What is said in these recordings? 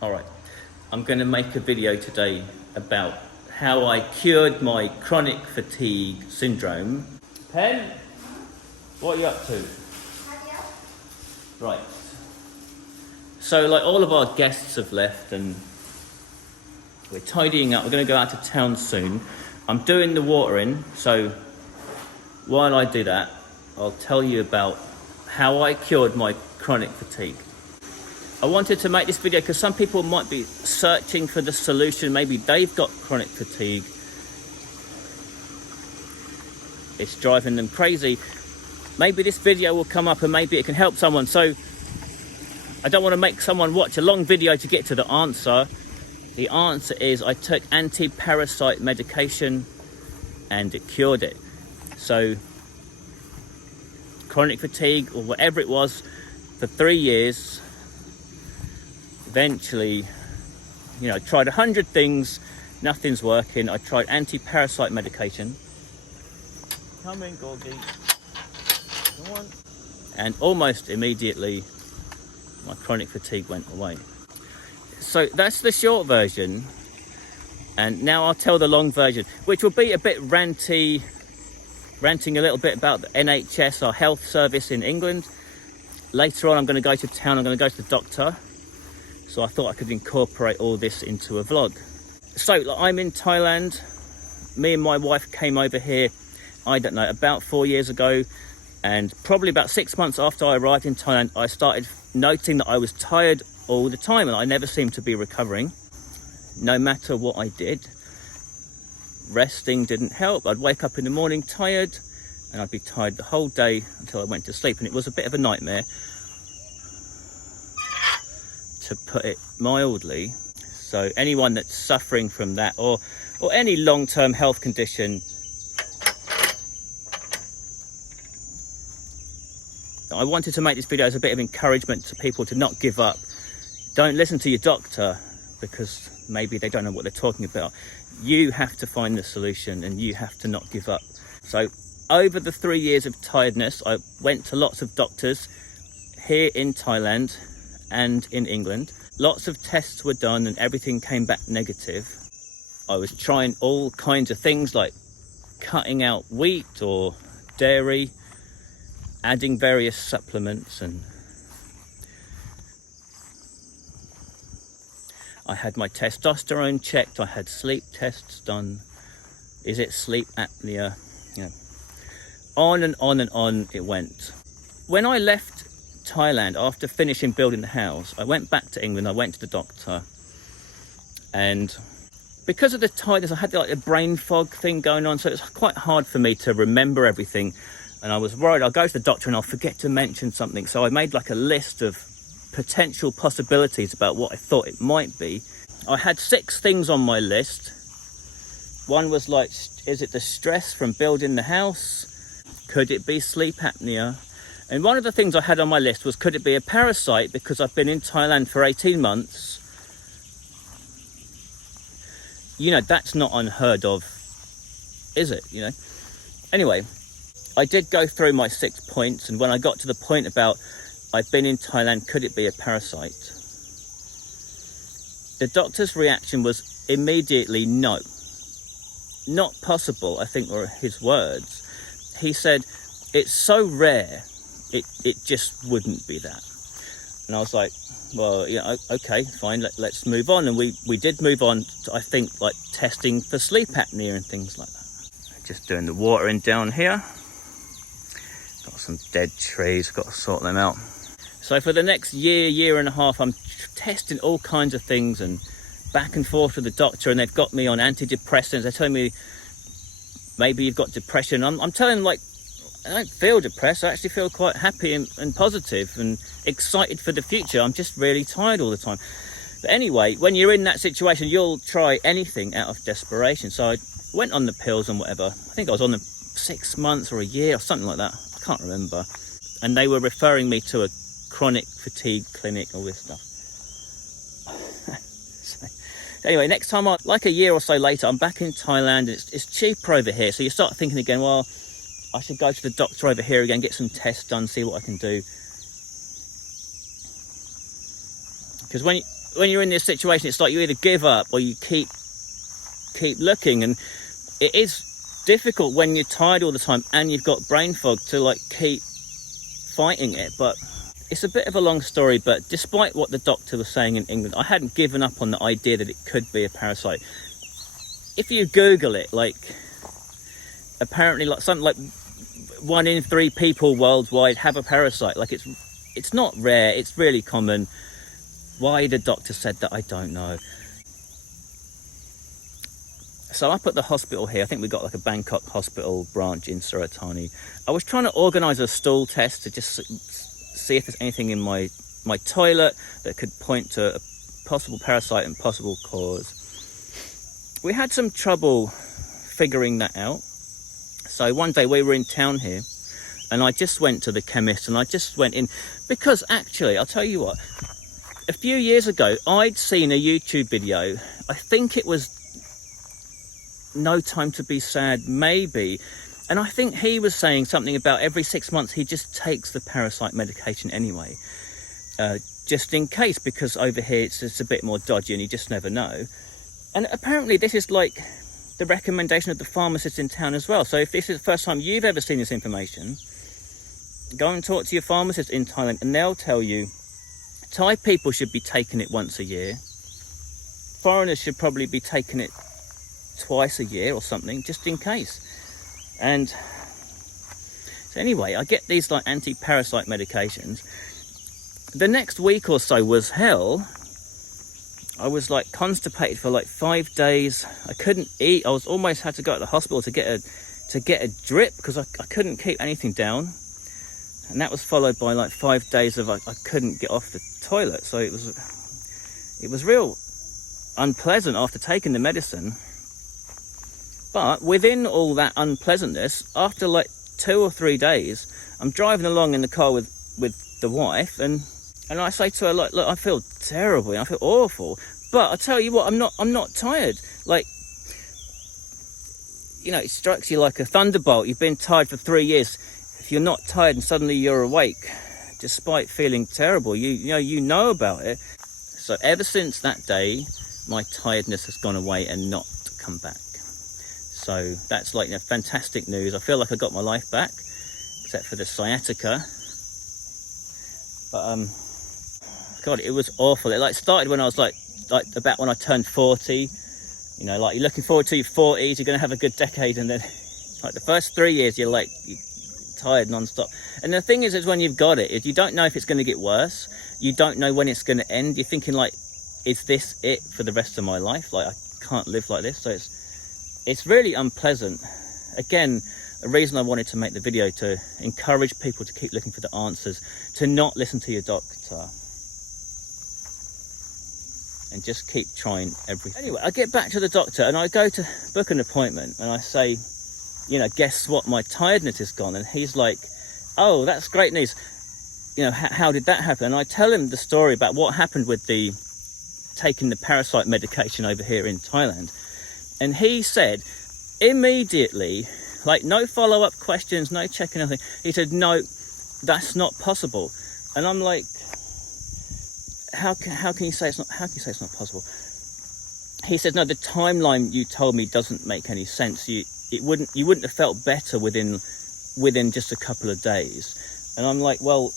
All right, I'm going to make a video today about how I cured my chronic fatigue syndrome. Pen, what are you up to? Right. So like all of our guests have left and we're tidying up. We're going to go out to town soon. I'm doing the watering, so while I do that, I'll tell you about how I cured my chronic fatigue. I wanted to make this video because some people might be searching for the solution. Maybe they've got chronic fatigue. It's driving them crazy. Maybe this video will come up and maybe it can help someone. So I don't want to make someone watch a long video to get to the answer. The answer is I took anti-parasite medication and it cured it. So chronic fatigue or whatever it was for 3 years. Eventually, I tried 100 things, nothing's working. I tried anti-parasite medication. Come in, Gorgie. Come on. And almost immediately, my chronic fatigue went away. So that's the short version. And now I'll tell the long version, which will be a bit ranting a little bit about the NHS, our health service in England. Later on, I'm going to go to town. I'm going to go to the doctor. So I thought I could incorporate all this into a vlog. So I'm in Thailand. Me and my wife came over here, I don't know, about 4 years ago. And probably about 6 months after I arrived in Thailand, I started noting that I was tired all the time and I never seemed to be recovering. No matter what I did, resting didn't help. I'd wake up in the morning tired and I'd be tired the whole day until I went to sleep. And it was a bit of a nightmare, to put it mildly. So anyone that's suffering from that or any long-term health condition, I wanted to make this video as a bit of encouragement to people to not give up. Don't listen to your doctor because maybe they don't know what they're talking about. You have to find the solution and you have to not give up. So over the 3 years of tiredness, I went to lots of doctors here in Thailand and in England. Lots of tests were done and everything came back negative. I was trying all kinds of things like cutting out wheat or dairy, adding various supplements, and I had my testosterone checked, I had sleep tests done. Is it sleep apnea? On and on and on it went. When I left Thailand, after finishing building the house, I went back to England. I went to the doctor, and because of the tiredness, I had like a brain fog thing going on, so it was quite hard for me to remember everything. And I was worried I'll go to the doctor and I'll forget to mention something. So I made like a list of potential possibilities about what I thought it might be. I had 6 things on my list. One was like, is it the stress from building the house? Could it be sleep apnea? And one of the things I had on my list was, could it be a parasite? Because I've been in Thailand for 18 months. That's not unheard of, is it? Anyway, I did go through my 6 points. And when I got to the point about I've been in Thailand, could it be a parasite? The doctor's reaction was immediately no. Not possible, I think were his words. He said, it's so rare. It just wouldn't be that. And I was like, well, okay, fine, let's move on. And we did move on to, I think, like testing for sleep apnea and things like that. Just doing the watering down here. Got some dead trees, got to sort them out. So for the next year and a half, I'm testing all kinds of things and back and forth with the doctor, and they've got me on antidepressants. They're telling me, maybe you've got depression. I'm telling them, I don't feel depressed. I actually feel quite happy and positive and excited for the future. I'm just really tired all the time. But anyway, when you're in that situation, you'll try anything out of desperation. So I went on the pills and whatever. I think I was on them 6 months or a year or something like that. I can't remember. And they were referring me to a chronic fatigue clinic, all this stuff. So, anyway, next time, like a year or so later, I'm back in Thailand and it's cheaper over here. So you start thinking again, well, I should go to the doctor over here again, get some tests done, see what I can do. Because when you're in this situation, it's like you either give up or you keep looking. And it is difficult when you're tired all the time and you've got brain fog to like keep fighting it. But it's a bit of a long story, but despite what the doctor was saying in England, I hadn't given up on the idea that it could be a parasite. If you Google it, like, apparently like something like 1 in 3 people worldwide have a parasite. Like, it's not rare, it's really common. Why the doctor said that, I don't know. So up at the hospital here, I think we got like a Bangkok hospital branch in Suratani. I was trying to organise a stool test to just see if there's anything in my toilet that could point to a possible parasite and possible cause. We had some trouble figuring that out. So one day we were in town here and I just went to the chemist and I just went in because actually, I'll tell you what, a few years ago, I'd seen a YouTube video. I think it was No Time to Be Sad, maybe. And I think he was saying something about every 6 months he just takes the parasite medication anyway. Just in case, because over here it's a bit more dodgy and you just never know. And apparently this is like the recommendation of the pharmacist in town as well. So if this is the first time you've ever seen this information, go and talk to your pharmacist in Thailand and they'll tell you Thai people should be taking it once a year. Foreigners should probably be taking it twice a year or something, just in case. And so anyway, I get these like anti-parasite medications. The next week or so was hell. I was like constipated for like 5 days. I couldn't eat. I was almost had to go to the hospital to get a drip because I couldn't keep anything down. And that was followed by like 5 days of I couldn't get off the toilet. So it was real unpleasant after taking the medicine. But within all that unpleasantness, after like 2 or 3 days, I'm driving along in the car with the wife, and I say to her, like, look, I feel terrible, I feel awful. But I tell you what, I'm not tired. Like, you know, it strikes you like a thunderbolt. You've been tired for 3 years. If you're not tired and suddenly you're awake, despite feeling terrible, you know about it. So ever since that day, my tiredness has gone away and not come back. So that's like, fantastic news. I feel like I got my life back, except for the sciatica. But God, it was awful. It like started when I was like about when I turned 40. You know, like you're looking forward to your 40s, you're going to have a good decade, and then like the first 3 years you're tired non-stop. And the thing is when you've got it, is you don't know if it's going to get worse. You don't know when it's going to end. You're thinking like, is this it for the rest of my life? Like, I can't live like this. So it's really unpleasant. Again, a reason I wanted to make the video, to encourage people to keep looking for the answers, to not listen to your doctor, and just keep trying everything. Anyway, I get back to the doctor and I go to book an appointment and I say, guess what, my tiredness is gone. And he's like, oh, that's great news. How did that happen? And I tell him the story about what happened with taking the parasite medication over here in Thailand. And he said immediately, like no follow-up questions, no checking anything. He said, no, that's not possible. And I'm like, how can you say it's not possible? He said, no, the timeline you told me doesn't make any sense. You wouldn't have felt better within just a couple of days. And I'm like, well,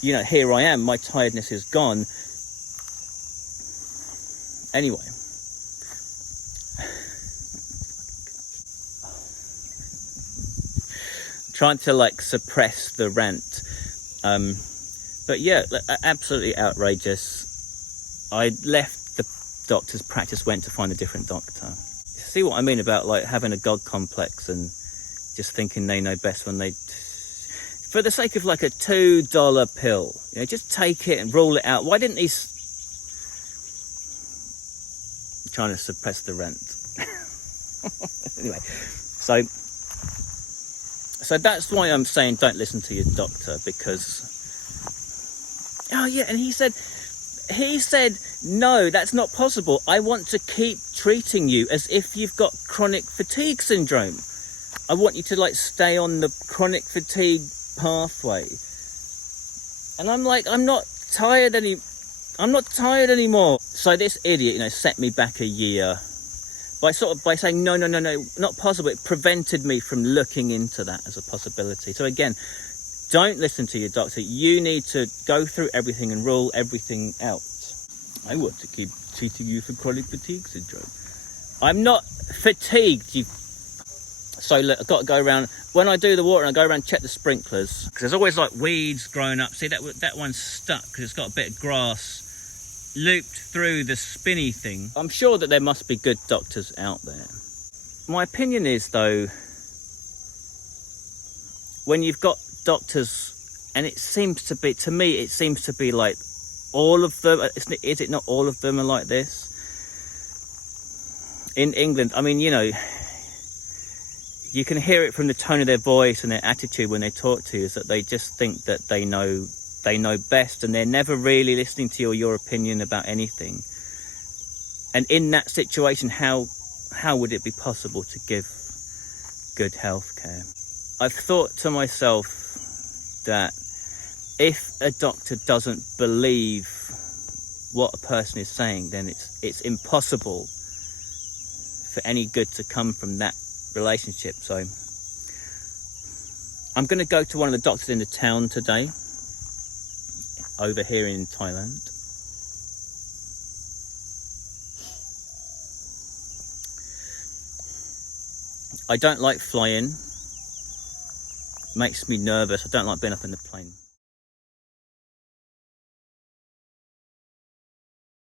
here I am, my tiredness is gone. Anyway, trying to suppress the rant, but yeah, absolutely outrageous. I left the doctor's practice, went to find a different doctor. See what I mean about having a god complex and just thinking they know best when they, for the sake of a $2 pill, just take it and rule it out. Why didn't he? Trying to suppress the rent. Anyway, so that's why I'm saying don't listen to your doctor, because and he said no, that's not possible. I want to keep treating you as if you've got chronic fatigue syndrome. I want you to stay on the chronic fatigue pathway. And I'm like, I'm not tired I'm not tired anymore. So this idiot, you know, set me back a year by saying, no, not possible. It prevented me from looking into that as a possibility. So again, don't listen to your doctor. You need to go through everything and rule everything out. I want to keep treating you for chronic fatigue syndrome. I'm not fatigued, you. So look, I've got to go around, when I do the water, I go around and check the sprinklers, because there's always like weeds growing up. See, that one's stuck because it's got a bit of grass looped through the spinny thing. I'm sure that there must be good doctors out there. My opinion is, though, when you've got doctors, and it seems to be, to me, it seems to be like all of them, is it not all of them are like this? In England, I mean, you know, you can hear it from the tone of their voice and their attitude when they talk to you, is that they just think that they know best, and they're never really listening to your opinion about anything. And in that situation, how would it be possible to give good health care? I've thought to myself that if a doctor doesn't believe what a person is saying, then it's impossible for any good to come from that relationship. So I'm going to go to one of the doctors in the town today, over here in Thailand. I don't like flying. Makes me nervous. I don't like being up in the plane.